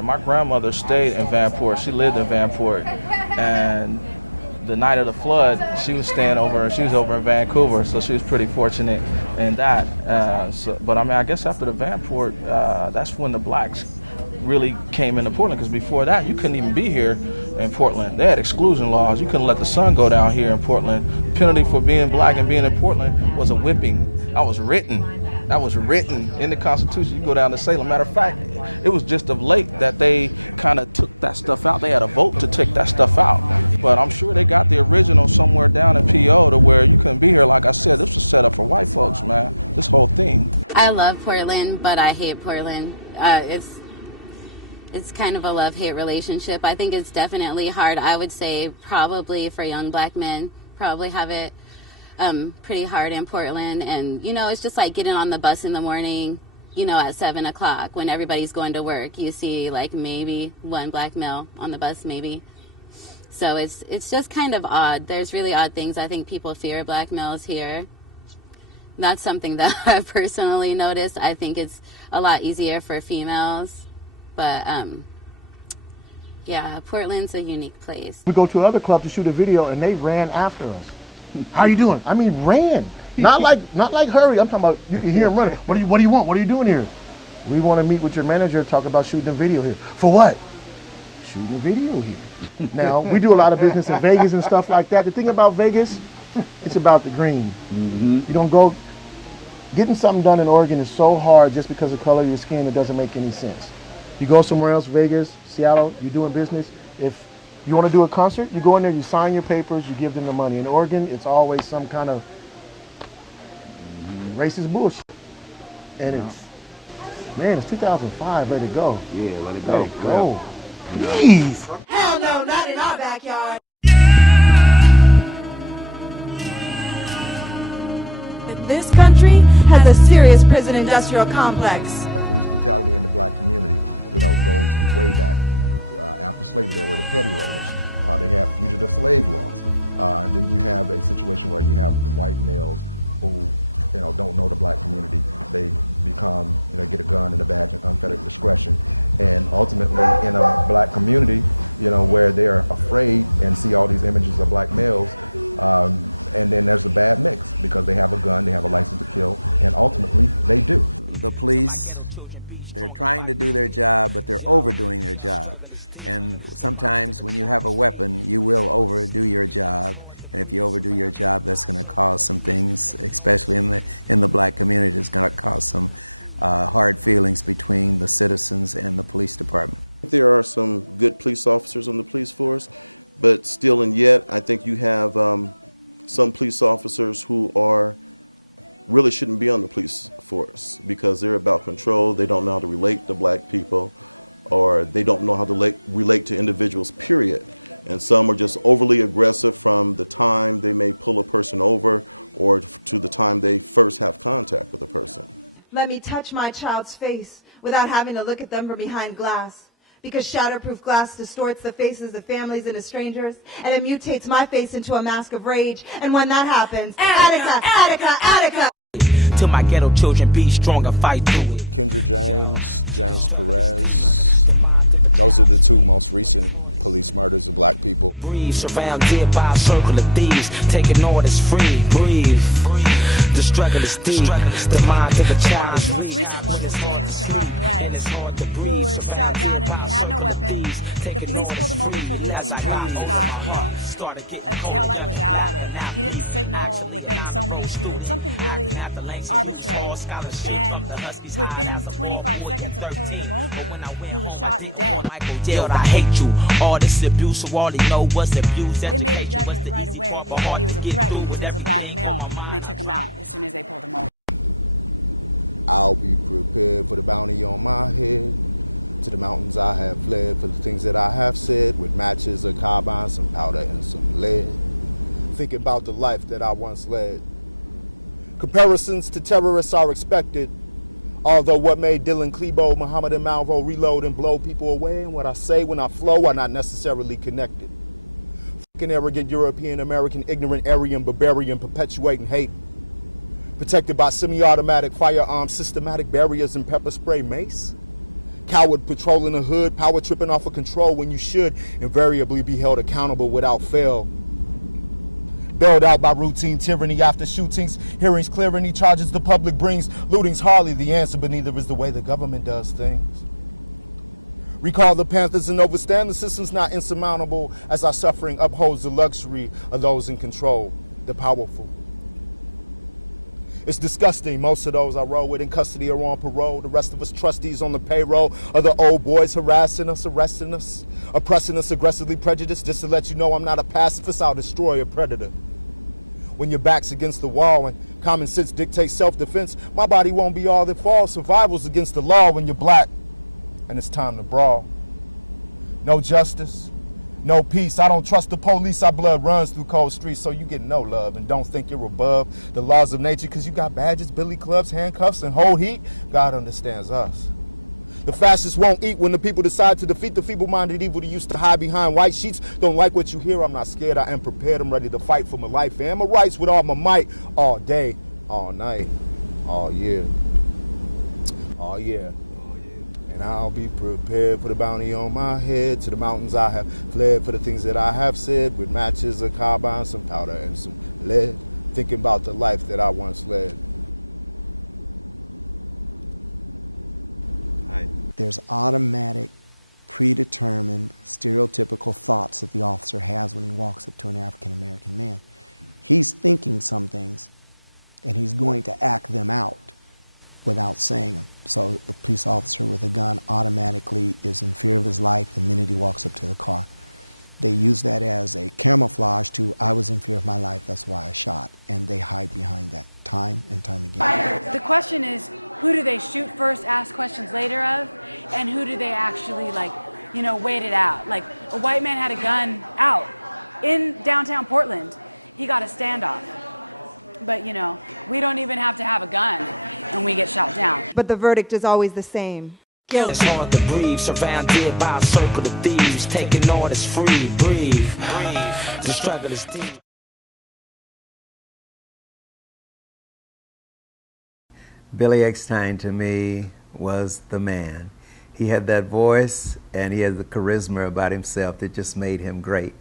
My grandmother stayed in Vanport. She lived in Vanport, and the night of the flood, she was over in Vancouver, so she was pretty fortunate in that. But I mean, I guess after the Vanport, that's when the blacks really came into Portland, because before that, you couldn't even be here in Portland. They had exclusion laws. You couldn't let the sun go down here in Portland. The penalty for being black and being in Portland was a whipping. That was written in the Constitution. You go down to Salem. Matter of fact, it was just of late that they kind of took that stuff out. They had a vote to take that stuff out. But I'm sure they got the original somewhere down in PO to where you couldn't be here. Like I said, this was set up for white folks, man, this whole thing. I love Portland, but I hate Portland. It's kind of a love-hate relationship. I think it's definitely hard. I would say probably for young black men, probably have it pretty hard in Portland. And, you know, it's just like getting on the bus in the morning, you know, at 7 o'clock when everybody's going to work. You see like maybe one black male on the bus, maybe. So it's just kind of odd. There's really odd things. I think people fear black males here. That's something that I've personally noticed. I think it's a lot easier for females. But, yeah, Portland's a unique place. We go to another club to shoot a video, and they ran after us. How you doing? I mean, ran. Not like hurry. I'm talking about you can hear them running. What do you want? What are you doing here? We want to meet with your manager, talk about shooting a video here. For what? Shooting a video here. Now, we do a lot of business in Vegas and stuff like that. The thing about Vegas, it's about the green. Mm-hmm. You don't go, getting something done in Oregon is so hard just because of the color of your skin. It doesn't make any sense. You go somewhere else, Vegas, Seattle, you're doing business. If you want to do a concert, you go in there, you sign your papers, you give them the money. In Oregon, it's always some kind of racist bullshit. And it's 2005, let it go. Yeah, let it go. Let it go. Please. Hell no, not in our backyard. This country has a serious prison industrial complex. Police brutality in the black community, you know, goes way back. After slavery, there were the petty rollers. They have fugitive slave laws. And then you have a situation where you have white males who, you know, don't know the black community. They become, you know, get a gun and a badge and unfettered discretion. And ultimately, in a black community, you know, where they're afraid and see all these images of black males, and then there's a bad mix because they have a gun, they have a license to kill, and ultimately they do. The police, they're trying to do their job, but they're overdoing their job. And sometimes when you have a weapon, you will overdo your job. And if you overdo your job, that's going to cause some things, especially in the black community. It's going to cause some hard feelings between the citizens and the police department. There are some good police officers on the police force, but still and yet, I think you have some police officers who really shouldn't be on the police force because they're about control. They don't know how to relate to black people, or they don't know how to relate to individuals, period. And some are just overly aggressive from the time they may pull a person over or to the time they first have contact with a person. Let me touch my child's face without having to look at them from behind glass. Because shatterproof glass distorts the faces of families and of strangers, and it mutates my face into a mask of rage. And when that happens, Attica, Attica, Attica! Till my ghetto children be strong and fight through it. Kendra James Perez, those are the two most recent police murders of black people. Breathe, surrounded by a circle of thieves, taking orders free, breathe. The struggle is deep, the mind to the challenge. The most recent one was James Jahar Perez, who was shot down and he had no weapon. The police pulled him over for a routine traffic stop. You know, a taillight was out, or he didn't signal within so many feet, something really arbitrary. And within 25 seconds of pulling him over, he was shot and dead. I hate you. All this abuse, so all they know was abuse. They made a judgment right away that he was a threat because he was a black male, and they took him out as soon as they pulled him over. I'll be prepared for the bounty on my head. To the mountains I have fled, for the things that I have said, with matches, a carbine, some powder, and some lead. Thinking about the life that I once led. Comparisons to terrorists are expected. Although what made Dylan Klebo, Muhammad and Malvo reload and blow people away, and what I say when I flow are not necessarily connected. Fucking arrogant European American, ignorant Aryan barbarian, perpetuating hate. Protected by semi-automatic firearms, systematic barriers, and pepper spray mace. Coward patrolling the hood, power tripping off of control when you should invariably be held accountable without fail. Bailed out by routine tyranny after shootings, hearings clear any charges the public brings. Looting's hardly the answer, but neither is the way the government does things. Recall the Panthers and overstand the system's not insurmountable as our suffering upholds the luxury of those in control, the powerful. It's disgusting. Most of those I roll with in custody are on parole. The rest of us trustees on the payroll are the old boys harassing us, arresting us, oppressing us, aggressively prejudiced. Just to let you know I'm not a pacifist, I'll destroy a predator. When your back's against the wall and common sense dictates self-defense, my body won't be all that falls. Survival's against the law when you're black and it's time to brawl. No justice, no peace. I don't trust the police. Our blood runs through cold streets, so you get no love. And don't think you're above the laws of nature because you got badges, billy clubs, handcuffs, and whole heat. God understands us. The fascists won't eat when the people decide to defeat the feeble-minded evil that used to hide behind white sheets. Don't like what you hear, I'm not scared, I am prepared. I'm ready to fight for my life and my rights with all my might. All day, all night, all year, all year. And I'll be prepared for the bounty on my head. To the mountains I have fled for the things that I have said. With matches, a carbine, some powder, and some lead. Thinking about the life that I once led. There's automatic, predetermined, stereotypical thoughts that the officer has when he walks up to an African American man. He's thinking some things, and he's going to act them out without saying them. So the police officer with a gun automatically is in fear of his life the minute he walks up to the car. They use that as a camouflage to, I was in fear of my life, that's why I shot. And they hide behind that time and time again. The question is, who do they shoot first, ask questions later of, and who do they actually, like, you know, wait it out? Like, a white man had a gun out in downtown Portland. He got a standoff. But, you know, we don't even have to have a gun and we get shot down. But the verdict is always the same. Guilty. It's hard to breathe, surrounded by a circle of thieves. Taking orders free, breathe. The struggle is deep. Billy Eckstein to me was the man. He had that voice and he had the charisma about himself that just made him great.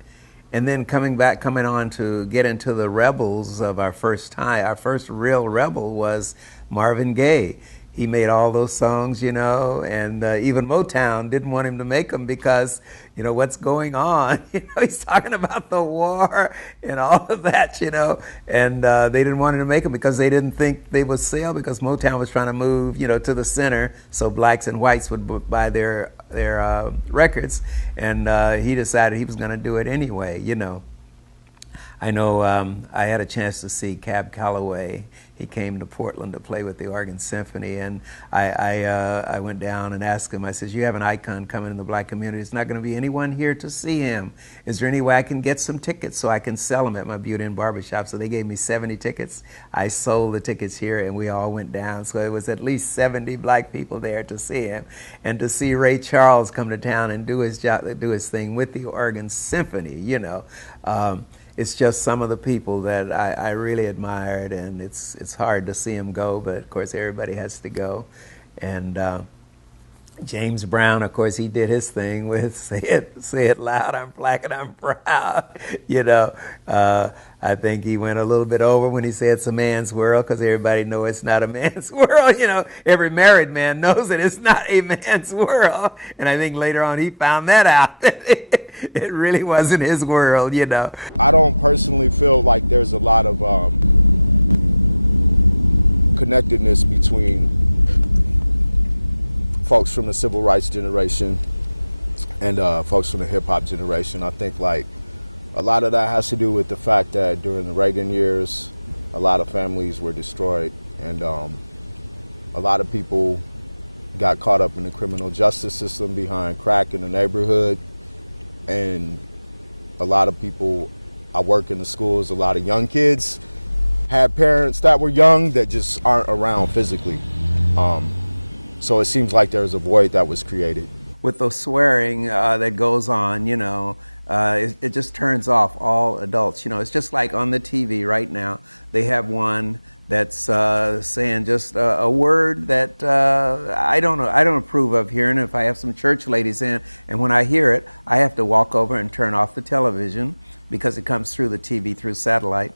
And then coming on to get into the rebels of our first real rebel was Marvin Gaye. He made all those songs, you know, and even Motown didn't want him to make them because, you know, what's going on? You know, he's talking about the war and all of that, you know, and they didn't want him to make them because they didn't think they would sell because Motown was trying to move, you know, to the center so blacks and whites would buy their records, and he decided he was going to do it anyway, you know. I know I had a chance to see Cab Calloway. He came to Portland to play with the Oregon Symphony, and I went down and asked him, I said, you have an icon coming in the black community. There's not going to be anyone here to see him. Is there any way I can get some tickets so I can sell them at my beauty and barbershop? So they gave me 70 tickets. I sold the tickets here, and we all went down. So it was at least 70 black people there to see him. And to see Ray Charles come to town and do his job, do his thing with the Oregon Symphony, you know. It's just some of the people that I really admired, and it's hard to see him go, but of course everybody has to go. And James Brown, of course, he did his thing with say it loud, I'm black and I'm proud. You know, I think he went a little bit over when he said it's a man's world, because everybody knows it's not a man's world. You know, every married man knows that it's not a man's world. And I think later on he found that out. It really wasn't his world, you know. I don't personally feel like there's a lot of connectedness between folks from the civil rights generation and folks from the hip-hop generation. I think like a lot of that has to do with the fact that during the Reagan years, a lot of families were destroyed, and a lot of people got caught up in the criminal justice system behind crack in the neighborhood. And a lot of people, I work in the schools, a lot of young kids had parents that were young that just aren't around physically. So it seems like there's a void that was created. With the swearing that goes on, you know, it just turns off all adults. You know, it's just like on the TV right now. They have one that's saying just a word that I don't know, I don't approve of hearing. If I have some church ladies in, and when I hear it, I have to walk over and turn off the television because it comes through the TV through satellite.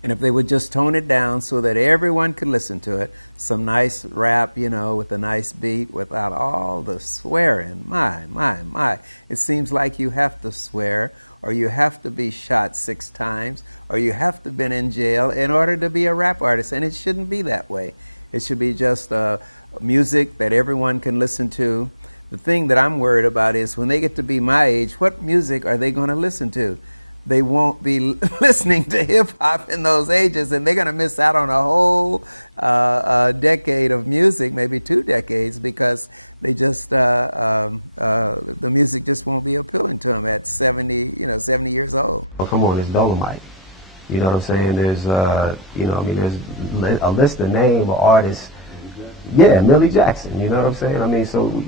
And if they would just tone it down so that everyone could listen to it, some nice rap, you know, with a nice beat without all the swearing. My. It seems like you have to swear, or you have to be shot 6 times, or you have to been in jail in order to be a rap artist. And it shouldn't be that way. It should be just music that everyone can listen to. The thing that I'm worried about is when they get to be my age, what music are they going to listen to? They won't be listening to hip-hop in those ages, and they're going to miss out on a whole decade of music, maybe 2 decades, because they just the music just won't be appealing to them at 70 years old. Oh, come on, it's Dolomite. You know what I'm saying? There's there's a list of name of artists. Yeah, Millie Jackson. You know what I'm saying? I mean, so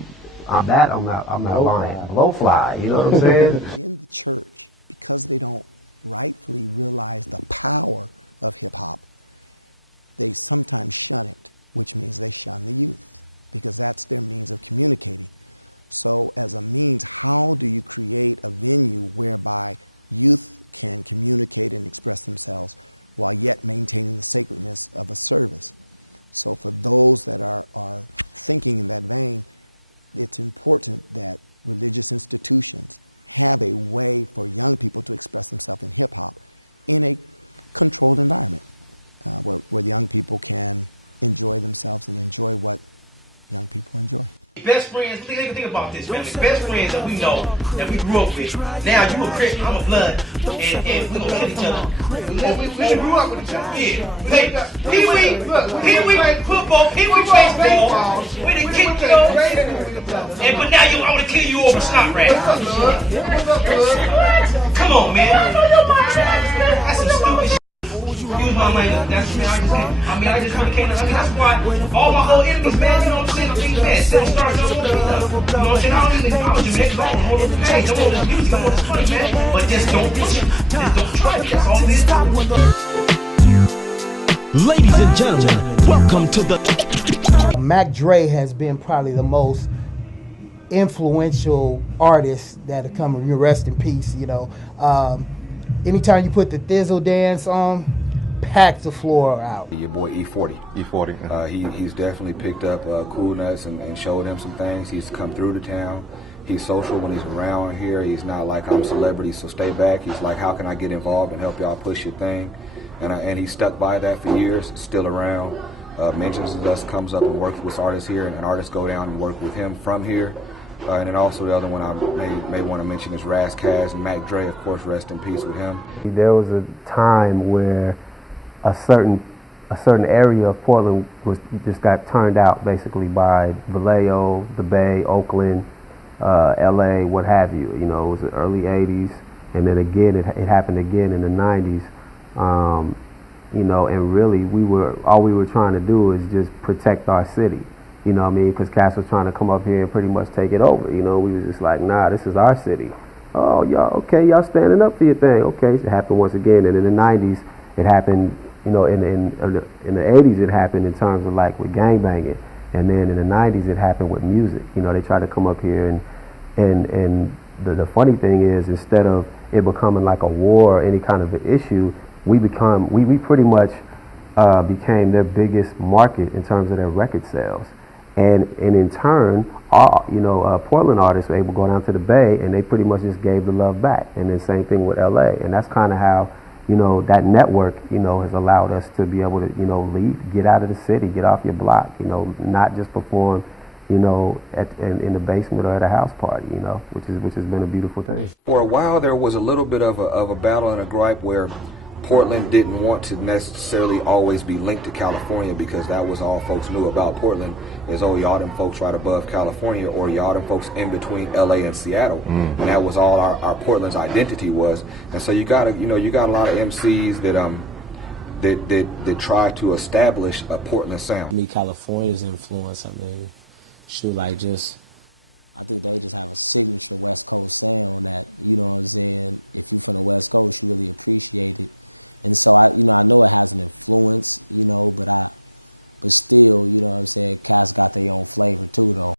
I'm not buying. Blowfly. You know what I'm saying? In the church, because they don't rightfully realize the power of hip-hop, they sometimes shun it, which means they shun the youth, because that's their means of communicating. So as a means, how do you create a venue whereby youth can communicate and express themselves while yet maintaining the sacredness of a service? So for those that are thinking in that vein, it's important that religious institutions have a way for young people to express themselves in hip-hop in a controlled environment where the young people can enjoy themselves and enjoy what young people enjoy. Best friends, think about this, man. Best friends that we know, that we grew up with. Now you a Christian, I'm a blood, and we gonna kill each other. We grew up with each other. Yeah. Pee-wee football, Pee-wee baseball. We done kicked those. But now I wanna kill you over snot rag. Come on, man. That's some stupid shit. Use my language. That's I just really can't. That's why all my whole enemies, man. You know what I'm saying? Man, still start to stuff. You know what I'm saying? I was just making all over the page. I want this music. I want this money, man. But just don't push it. Just don't try it. That's all it is. Ladies and gentlemen, welcome to the. Mac Dre has been probably the most influential artist that have come. Rest in peace. You know, anytime you put the Thizzle dance on, pack the floor out. Your boy E40. He's definitely picked up Cool Nuts and showed him some things. He's come through the town. He's social when he's around here. He's not like, I'm celebrity, so stay back. He's like, how can I get involved and help y'all push your thing? And he stuck by that for years, still around. Mentions us, comes up and works with artists here, and artists go down and work with him from here. And then also the other one I may want to mention is Raz Kaz and Mac Dre, of course, rest in peace with him. There was a time where a certain area of Portland just got turned out basically by Vallejo, the Bay, Oakland, LA, what have you. You know, it was the early 80s, and then again it happened again in the 90s. You know, and really all we were trying to do is just protect our city. You know what I mean? Because Cass was trying to come up here and pretty much take it over. You know, we was just like, nah, this is our city. Oh, y'all, okay, y'all standing up for your thing. Okay, so it happened once again. And in the 90s, it happened, you know, in the 80s, it happened in terms of like with gangbanging. And then in the 90s, it happened with music. You know, they tried to come up here and the funny thing is, instead of it becoming like a war or any kind of an issue, we pretty much became their biggest market in terms of their record sales. And in turn, Portland artists were able to go down to the Bay, and they pretty much just gave the love back. And then same thing with LA. And that's kind of how, you know, that network, you know, has allowed us to be able to, you know, leave, get out of the city, get off your block, you know, not just perform, you know, in the basement or at a house party, you know, which has been a beautiful thing. For a while, there was a little bit of a battle and a gripe where Portland didn't want to necessarily always be linked to California, because that was all folks knew about Portland is, oh, y'all them folks right above California, or y'all them folks in between LA and Seattle. And that was all our Portland's identity was. And so you got a lot of MCs that try to establish a Portland sound. California's influence, I think they just have a signature West Coast sound that, you know what I'm saying, if you're from the West Coast, you really appreciate it. And so I know it has an influence, but still, you know what I'm saying, cats got their own flavor too, though.